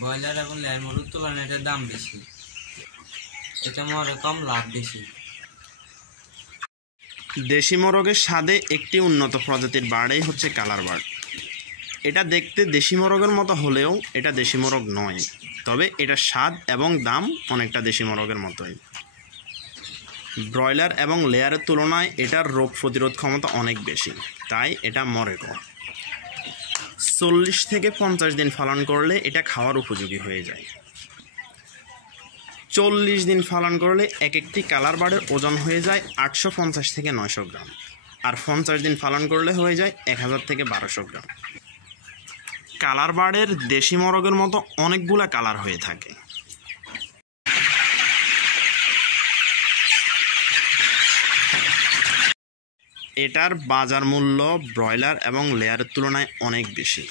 Broiler এবং layer মুরগির তুলনায় এটার দাম বেশি, এটা মরে কম, লাভ বেশি। দেশি মোরগের স্বাদে একটি উন্নত প্রজাতির বার্ডই হচ্ছে কালার বার্ড। এটা দেখতে দেশি মোরগের মতো হলেও এটা দেশি মোরগ নয়, তবে এটার স্বাদ এবং দাম অনেকটা দেশি মোরগের মতোই। ব্রয়লার এবং লেয়ারের তুলনায় এটার রোগ প্রতিরোধ ক্ষমতা অনেক বেশি, তাই এটা মরে কম। 40 থেকে 50 দিন পালন করলে এটা খাওয়ার উপযোগী হয়ে যায়। 40 দিন পালন করলে এক একটি কালার বার্ডের ওজন হয়ে যায় 850 থেকে 900 গ্রাম, আর 50 দিন পালন করলে হয়ে যায় 1000 থেকে 1200 গ্রাম। কালার বার্ডের দেশি মোরগের মতো অনেকগুলা কালার হয়ে থাকে। এটার বাজার মূল্য ব্রয়লার এবং লেয়ারের তুলনায় অনেক বেশি।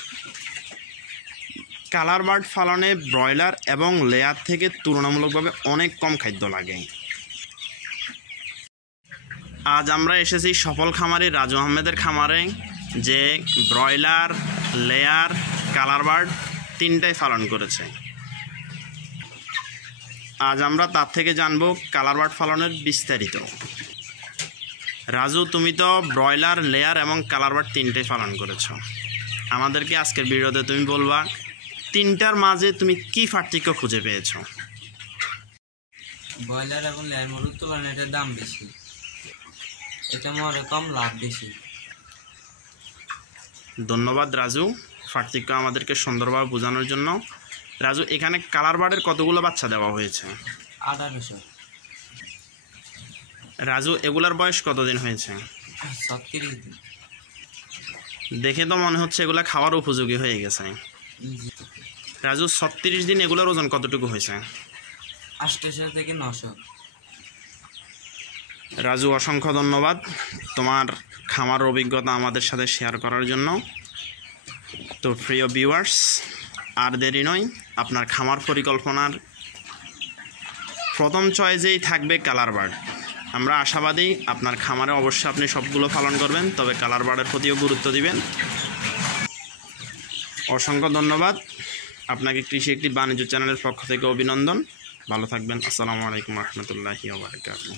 কালার বার্ড পালনে ব্রয়লার এবং লেয়ার থেকে তুলনামূলকভাবে অনেক কম খাদ্য লাগে। আজ আমরা এসেছি সফল খামারি রাজু আহমেদের খামারে, যে ব্রয়লার, লেয়ার, কালার বার্ড তিনটাই পালন করেছে। আজ আমরা তার থেকে জানবো কালার বার্ড পালনের বিস্তারিত। রাজু, তুমি তো ব্রয়লার, লেয়ার এবং কালার বার্ড তিনটাই পালন করেছো। আমাদেরকে আজকের ভিডিওতে তুমি বলবা তিনটার মাঝে তুমি কি পার্থক্য খুঁজে পেয়েছো? ব্রয়লার এবং লেয়ার মুরগির তুলনায় এটার দাম বেশি, এটা মরে কম, লাভ বেশি। ধন্যবাদ রাজু, পার্থক্য আমাদেরকে সুন্দরভাবে বোঝানোর জন্য। রাজু, এখানে কালার বার্ডের কতগুলো বাচ্চা দেওয়া হয়েছে? 1800। রাজু, এগুলার বয়স কতদিন হয়েছে? 36 দিন। দেখে তো মনে হচ্ছে এগুলা খাওয়ার উপযোগী হয়ে গেছে। রাজু, 36 দিন এগুলোর ওজন কতটুকু হয়েছে? 800 থেকে 900। রাজু, অসংখ্য ধন্যবাদ তোমার খামার অভিজ্ঞতা আমাদের সাথে শেয়ার করার জন্য। তো প্রিয় ভিউয়ার্স, আর দেরি নয়, আপনার খামার পরিকল্পনার প্রথম চয়েসেই থাকবে কালার বার্ড। আমরা আশাবাদী আপনার খামারে অবশ্যই আপনি সবগুলো পালন করবেন, তবে কালার বার্ডের প্রতিও গুরুত্ব দিবেন। অসংখ্য ধন্যবাদ আপনাকে কৃষি একটি বাণিজ্য চ্যানেলের পক্ষ থেকে অভিনন্দন। ভালো থাকবেন। আসসালামু আলাইকুম রহমতুল্লাহি ওয়া বারাকাতুহু।